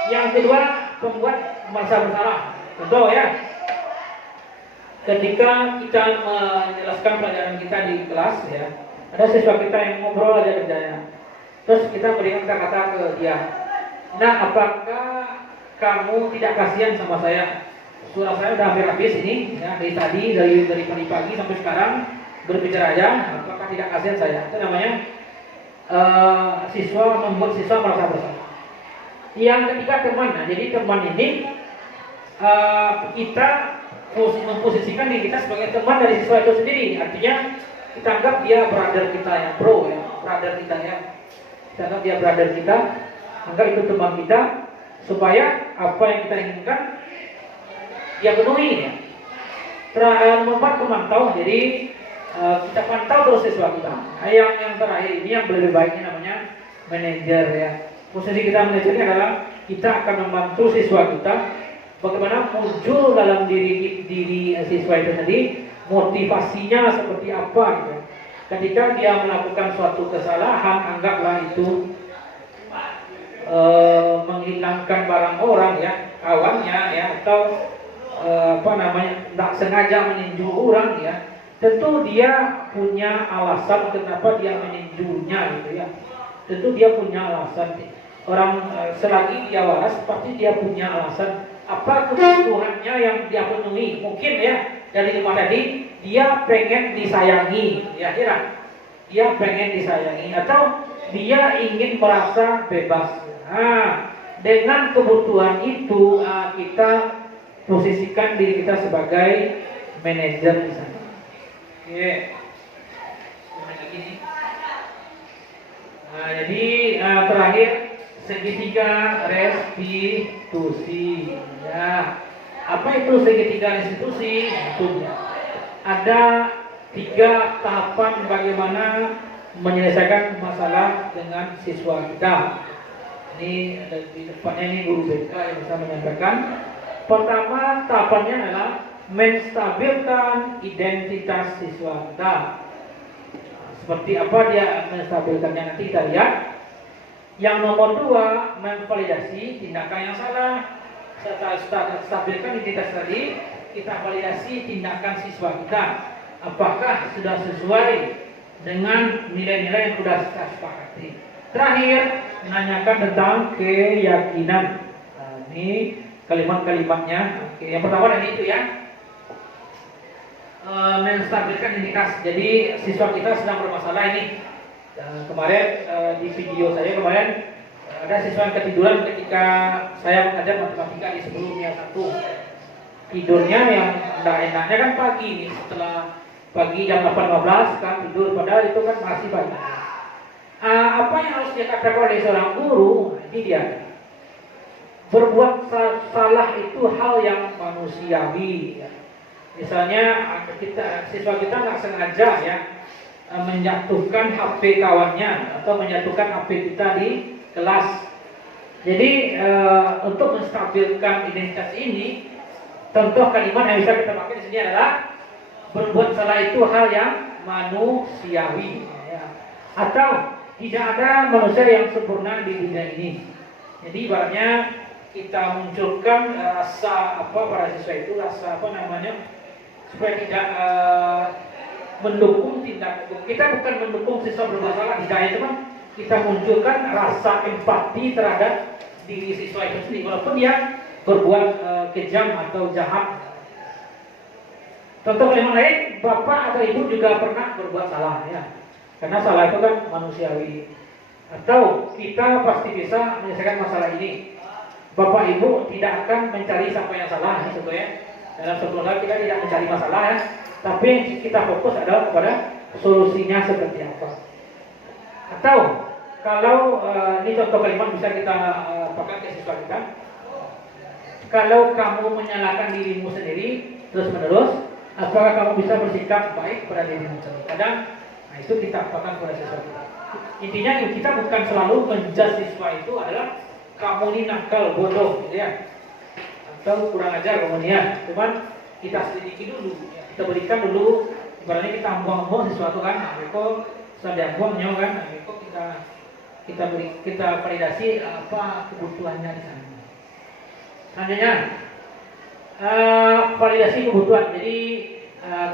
Yang kedua, membuat merasa bersalah. Contoh ya, ketika kita menjelaskan pelajaran kita di kelas ya, ada siswa kita yang ngobrol aja kerjanya, terus kita berikan kata-kata ke dia, nah apakah kamu tidak kasihan sama saya? Suara saya udah hampir habis ini ya, dari tadi dari pagi sampai sekarang berbicara aja, apakah tidak kasihan saya? Itu namanya membuat siswa merasa bersalah. Yang ketiga, teman. Nah, jadi teman ini kita memposisikan diri kita sebagai teman dari siswa itu sendiri. Artinya kita anggap dia brother kita ya, bro ya, brother kita ya. Kita anggap dia brother kita, anggap itu teman kita, supaya apa yang kita inginkan dia penuhi ya. Nomor 4, pemantau. Jadi kita pantau terus siswa kita. Nah, yang terakhir ini yang lebih baiknya namanya manajer ya. Posisi kita manajer ini adalah kita akan membantu siswa kita bagaimana muncul dalam diri siswa itu tadi motivasinya seperti apa gitu. Ketika dia melakukan suatu kesalahan, anggaplah itu menghilangkan barang orang ya, kawannya ya, atau tidak sengaja meninju orang ya. Tentu dia punya alasan kenapa dia meninjunya gitu ya. Tentu dia punya alasan. Orang selagi dia waras pasti dia punya alasan. Apa kebutuhannya yang dia penuhi? Mungkin ya dari 5 tadi dia pengen disayangi, ya kira. Dia pengen disayangi atau dia ingin merasa bebas. Nah, dengan kebutuhan itu kita posisikan diri kita sebagai manajer di sana. Oke. Nah, jadi terakhir segitiga restitusi. Ya, apa itu segitiga restitusi? Ada 3 tahapan bagaimana menyelesaikan masalah dengan siswa kita. Ini ada di depannya ini guru BK yang bisa menyampaikan. Pertama tahapannya adalah menstabilkan identitas siswa kita. Seperti apa dia menstabilkannya nanti kita lihat. Yang nomor 2, memvalidasi tindakan yang salah. Setelah stabilkan identitas tadi, kita validasi tindakan siswa kita. Apakah sudah sesuai dengan nilai-nilai yang sudah kita sepakati. Terakhir, menanyakan tentang keyakinan. Nah, ini kalimat-kalimatnya. Oke, yang pertama dan itu ya. Menstabilkan identitas. Jadi siswa kita sedang bermasalah ini. Kemarin di video saya kemarin ada siswa yang ketiduran ketika saya mengajar matematika di sebelumnya 1. Tidurnya yang enaknya kan pagi nih, setelah pagi jam 8.15 kan tidur, padahal itu kan masih pagi. Apa yang harus dikatakan oleh seorang guru? Ini dia. Berbuat salah itu hal yang manusiawi. Misalnya siswa kita nggak sengaja ya menjatuhkan HP kawannya atau menjatuhkan HP kita di kelas. Jadi untuk menstabilkan identitas ini, contoh kalimat yang bisa kita pakai di sini adalah berbuat salah itu hal yang manusiawi. Ya. Atau tidak ada manusia yang sempurna di dunia ini. Jadi ibaratnya kita munculkan rasa apa pada siswa itu, rasa apa namanya, supaya tidak mendukung tindak. Kita bukan mendukung siswa berbuat salah, tidak, itu kan kita munculkan rasa empati terhadap diri siswa itu sendiri walaupun dia berbuat kejam atau jahat. Contoh yang lain, bapak atau ibu juga pernah berbuat salah ya, karena salah itu kan manusiawi. Atau kita pasti bisa menyelesaikan masalah ini. Bapak ibu tidak akan mencari siapa yang salah sebetulnya. Dalam sebuah hal kita tidak mencari masalah ya, tapi yang kita fokus adalah kepada solusinya seperti apa. Atau kalau ini contoh kalimat bisa kita pakai ke siswa kita. Kalau kamu menyalahkan dirimu sendiri terus menerus, apakah kamu bisa bersikap baik pada dirimu sendiri? Kadang itu kita apakan kepada siswa kita. Intinya kita bukan selalu menjudge siswa itu adalah kamu ini nakal, bodoh, gitu ya, atau kurang ajar kemudian. Cuman kita selidiki dulu, ya. Kita berikan dulu, ibaratnya kita buang-buang sesuatu kan, kok sudah buangnya kan, kok kita validasi apa kebutuhannya di sana. Selanjutnya validasi kebutuhan. Jadi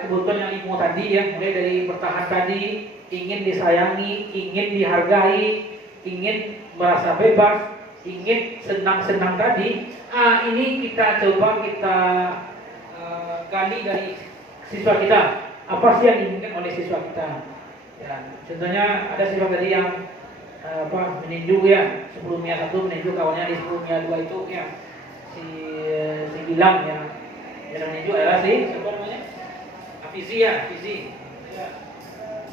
kebutuhan yang ibu tadi ya, mulai dari bertahan tadi, ingin disayangi, ingin dihargai, ingin merasa bebas, ingin senang-senang tadi. Ini kita coba gali dari siswa kita. Apa sih yang diinginkan oleh siswa kita? Ya, contohnya ada siswa tadi yang meninju ya, sebelumnya 1 meninju kawannya di sebelumnya 2 itu ya, si Gilang ya, yang meninju adalah siapa namanya? Afizi ya, Afizi. Ya.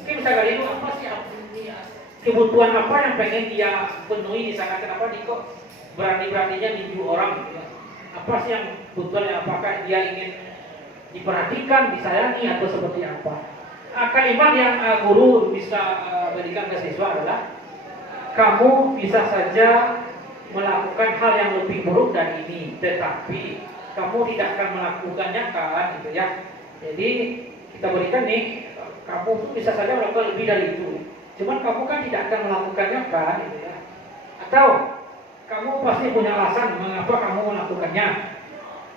Mungkin bisa kali itu apa sih kebutuhan apa yang pengen dia penuhi di sana, kenapa dia kok berani-beraninya ninju orang gitu ya. Apa sih yang kebutuhannya, apakah dia ingin diperhatikan, disayangi atau seperti apa? Kalimat yang guru bisa berikan ke siswa adalah kamu bisa saja melakukan hal yang lebih buruk dari ini, tetapi kamu tidak akan melakukannya kan, gitu ya. Jadi kita berikan nih, kamu bisa saja melakukan lebih dari itu, cuman kamu kan tidak akan melakukannya kan, gitu ya. Atau kamu pasti punya alasan mengapa kamu melakukannya.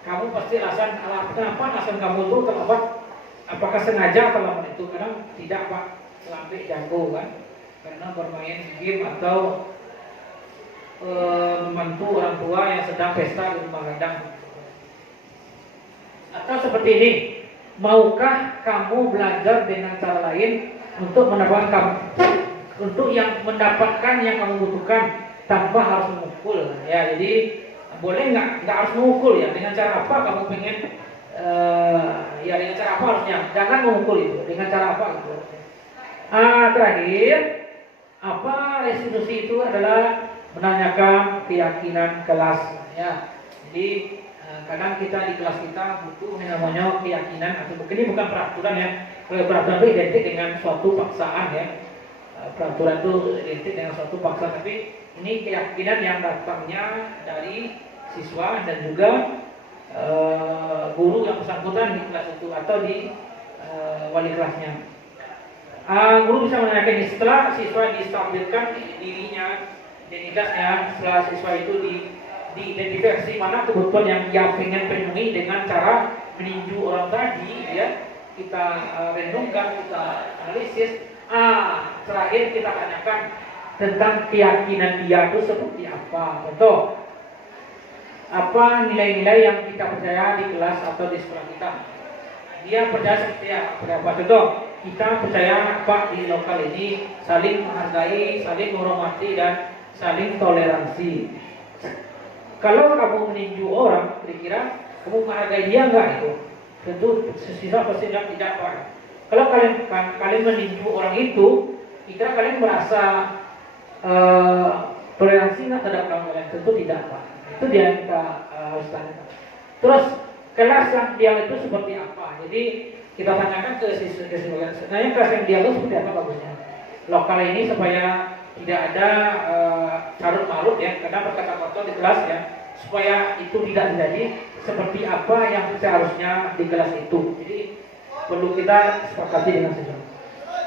Kamu pasti kenapa alasan kamu itu terlambat. Apakah sengaja atau lambat itu? Kadang tidak pak, lambat jago kan, karena bermain game atau membantu orang tua yang sedang pesta di rumah gadang. Atau seperti ini, maukah kamu belajar dengan cara lain untuk mendapatkan yang kamu butuhkan tanpa harus memukul? Ya, jadi boleh nggak harus memukul ya. Dengan cara apa kamu pengen? Ya dengan cara apa harusnya? Jangan memukul itu. Dengan cara apa itu? Terakhir, apa restitusi itu adalah menanyakan keyakinan kelas. Ya, jadi kadang kita di kelas kita butuh yang namanya keyakinan, atau mungkin ini bukan peraturan ya. Kalau peraturan itu identik dengan suatu paksaan ya. peraturan itu identik dengan suatu paksa, tapi ini keyakinan yang datangnya dari siswa dan juga guru yang bersangkutan di kelas itu atau di wali kelasnya. Guru bisa menanyakan ini setelah siswa distabilkan dirinya, identitasnya, setelah siswa itu diidentifikasi mana kebutuhan yang dia pengen penuhi dengan cara meninju orang tadi, ya kita renungkan, kita analisis. Terakhir kita tanyakan tentang keyakinan dia itu seperti apa. Contoh, apa nilai-nilai yang kita percaya di kelas atau di sekolah kita? Dia percaya seperti apa? Contoh, kita percaya Pak di lokal ini saling menghargai, saling menghormati dan saling toleransi. Kalau kamu meninju orang, kira-kira kamu menghargai dia enggak itu? Tentu sisa pasti tidak Pak. Kalau kalian meninju orang itu, kira kalian merasa toleransi nggak terhadap kalian? Tentu tidak Pak. Itu dia yang kita harus tanyakan. Terus kelas yang dia itu seperti apa? Jadi kita tanyakan ke siswa sebenarnya kelas yang dia itu seperti apa bagusnya. Lokal ini supaya tidak ada carut marut ya, karena berkata-kata di kelas ya, supaya itu tidak terjadi seperti apa yang seharusnya di kelas itu. Jadi perlu kita sepakati dengan siswa.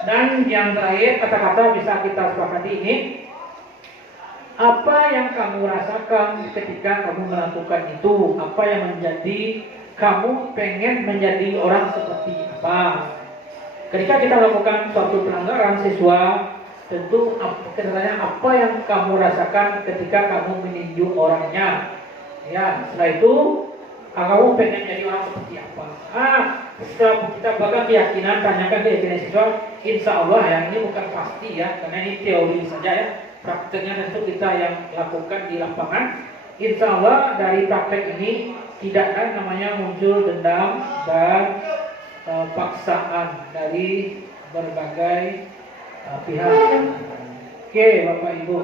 Dan yang terakhir kata-kata bisa kita sepakati ini, apa yang kamu rasakan ketika kamu melakukan itu? Apa yang menjadi kamu pengen menjadi orang seperti apa? Ketika kita melakukan suatu pelanggaran siswa, tentu katanya apa yang kamu rasakan ketika kamu meninju orangnya? Ya, setelah itu kamu pengen jadi orang seperti apa? Setelah kita bahkan keyakinan, tanyakan keyakinan siswa, insya Allah ya ini bukan pasti ya, karena ini teori saja ya. Prakteknya tentu kita yang lakukan di lapangan. Insya Allah dari praktek ini tidak ada namanya muncul dendam dan paksaan dari berbagai pihak. Oke, Bapak Ibu.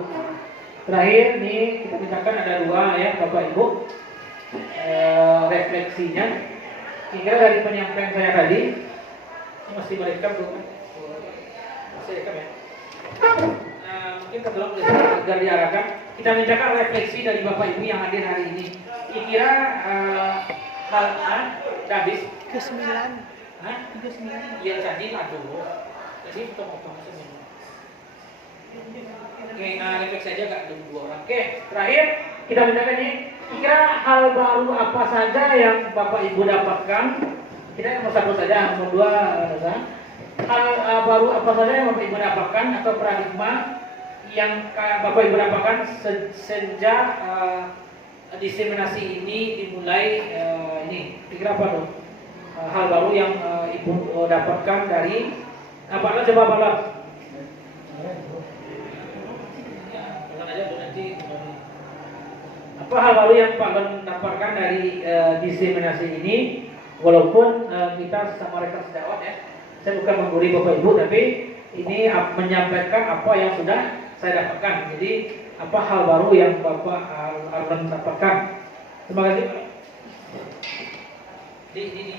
Terakhir nih kita mintakan ada 2 ya Bapak Ibu. Refleksinya kira dari penyampaian saya tadi masih merekam tuh, masih rekam ya. Mungkin sebelum agar diarahkan kita mintakan refleksi dari Bapak Ibu yang hadir hari ini. Kira hal habis ke 9 Iya tadi aduh jadi potong-potong semua. Oke, refleksi aja gak ada 2 orang. Oke, terakhir kita mintakan ini kira hal baru apa saja yang Bapak Ibu dapatkan. Kita yang satu saja, mau 2 hal baru apa saja yang Bapak Ibu dapatkan atau paradigma yang Bapak Ibu dapatkan sejak diseminasi ini dimulai ini. Kira apa tuh? Hal baru yang Ibu dapatkan dari apa coba Pak Lars? Apa hal baru yang Pak Lon dapatkan dari diseminasi ini? Walaupun kita sama rekan sejawat ya, saya bukan menggurui Bapak Ibu, tapi ini menyampaikan apa yang sudah saya dapatkan. Jadi apa hal baru yang Bapak Arlan dapatkan? Terima kasih. Di sini.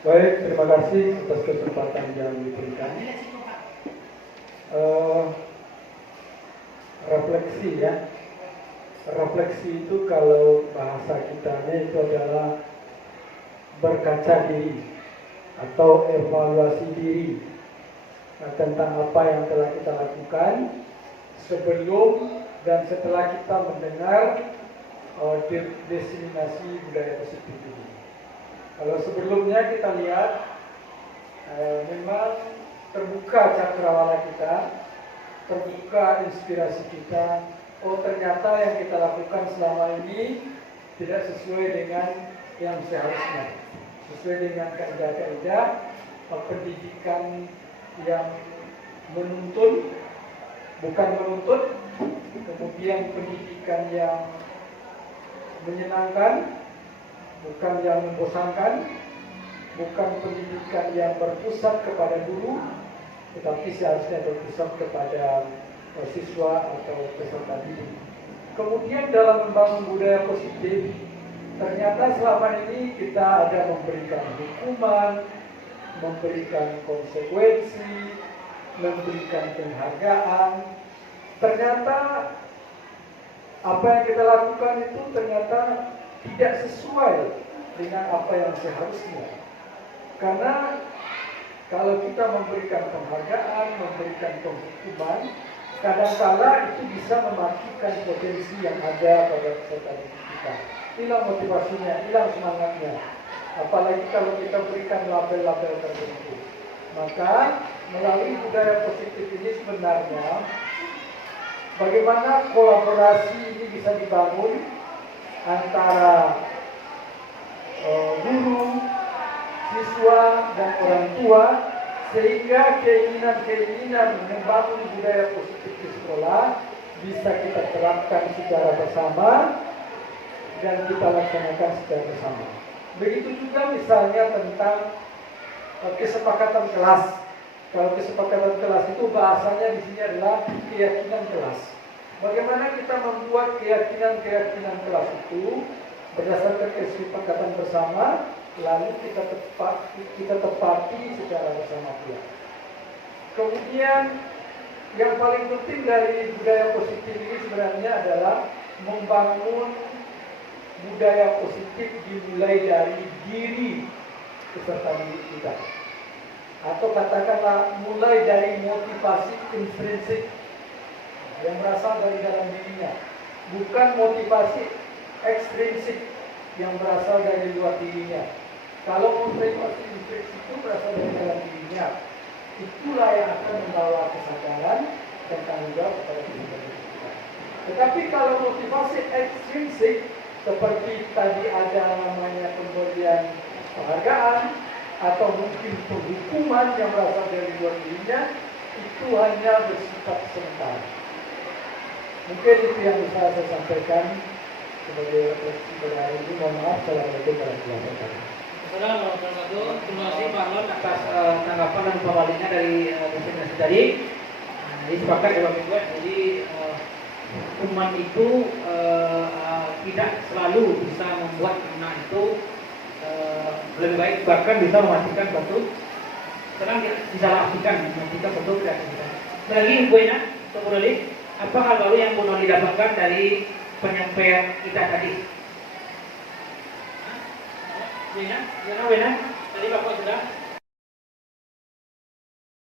Baik, terima kasih atas kesempatan yang diberikan. Refleksi ya. Refleksi itu kalau bahasa kitanya itu adalah berkaca diri atau evaluasi diri tentang apa yang telah kita lakukan sebelum dan setelah kita mendengar diseminasi budaya positif ini. Kalau sebelumnya kita lihat memang terbuka cakrawala kita, terbuka inspirasi kita. Oh ternyata yang kita lakukan selama ini tidak sesuai dengan yang seharusnya, sesuai dengan kaidah-kaidah pendidikan yang menuntun, bukan menuntut, kemudian pendidikan yang menyenangkan, bukan yang membosankan, bukan pendidikan yang berpusat kepada guru, tetapi seharusnya berpusat kepada siswa atau peserta didik. Kemudian dalam membangun budaya positif, Ternyata selama ini kita ada memberikan hukuman, memberikan konsekuensi, memberikan penghargaan. Ternyata apa yang kita lakukan itu ternyata tidak sesuai dengan apa yang seharusnya. Karena kalau kita memberikan penghargaan, memberikan penghukuman, kadangkala itu bisa mematikan potensi yang ada pada peserta didik kita. Hilang motivasinya, hilang semangatnya. Apalagi kalau kita berikan label-label tertentu. Maka melalui budaya positif ini sebenarnya bagaimana kolaborasi ini bisa dibangun antara guru, siswa, dan orang tua, sehingga keinginan-keinginan membangun budaya positif di sekolah bisa kita terapkan secara bersama dan kita laksanakan secara bersama. Begitu juga misalnya tentang kesepakatan kelas. Kalau kesepakatan kelas itu bahasanya di sini adalah keyakinan kelas. Bagaimana kita membuat keyakinan kelas itu berdasarkan kesepakatan bersama, lalu kita tepati secara bersama pula. Kemudian yang paling penting dari budaya positif ini sebenarnya adalah membangun budaya positif dimulai dari diri peserta didik kita. Atau katakanlah mulai dari motivasi intrinsik yang berasal dari dalam dirinya, bukan motivasi ekstrinsik yang berasal dari luar dirinya. Kalau motivasi intrinsik itu berasal dari dalam dirinya, itulah yang akan membawa kesadaran dan tanggung jawab kepada diri kita. Tetapi kalau motivasi ekstrinsik seperti tadi ada namanya pemberian penghargaan atau mungkin penghukuman yang berasal dari luar dirinya, itu hanya bersifat sementara. Mungkin itu yang bisa saya sampaikan sebagai refleksi pada hari ini. Mohon maaf, Assalamualaikum warahmatullahi wabarakatuh. Assalamualaikum warahmatullahi wabarakatuh. Terima kasih Pak Lon atas tanggapan dan pembahasannya dari presentasi tadi. Jadi sepakat ya Bapak Ibu. Jadi hukuman itu tidak selalu bisa membuat anak itu lebih baik, bahkan bisa mematikan suatu, sekarang disalahkan mematikan suatu kreativitas. Lagi Ibu Ina, Ibu apa hal baru yang Bu Noli dapatkan dari penyampaian kita tadi? Bu Ina, tadi Bapak sudah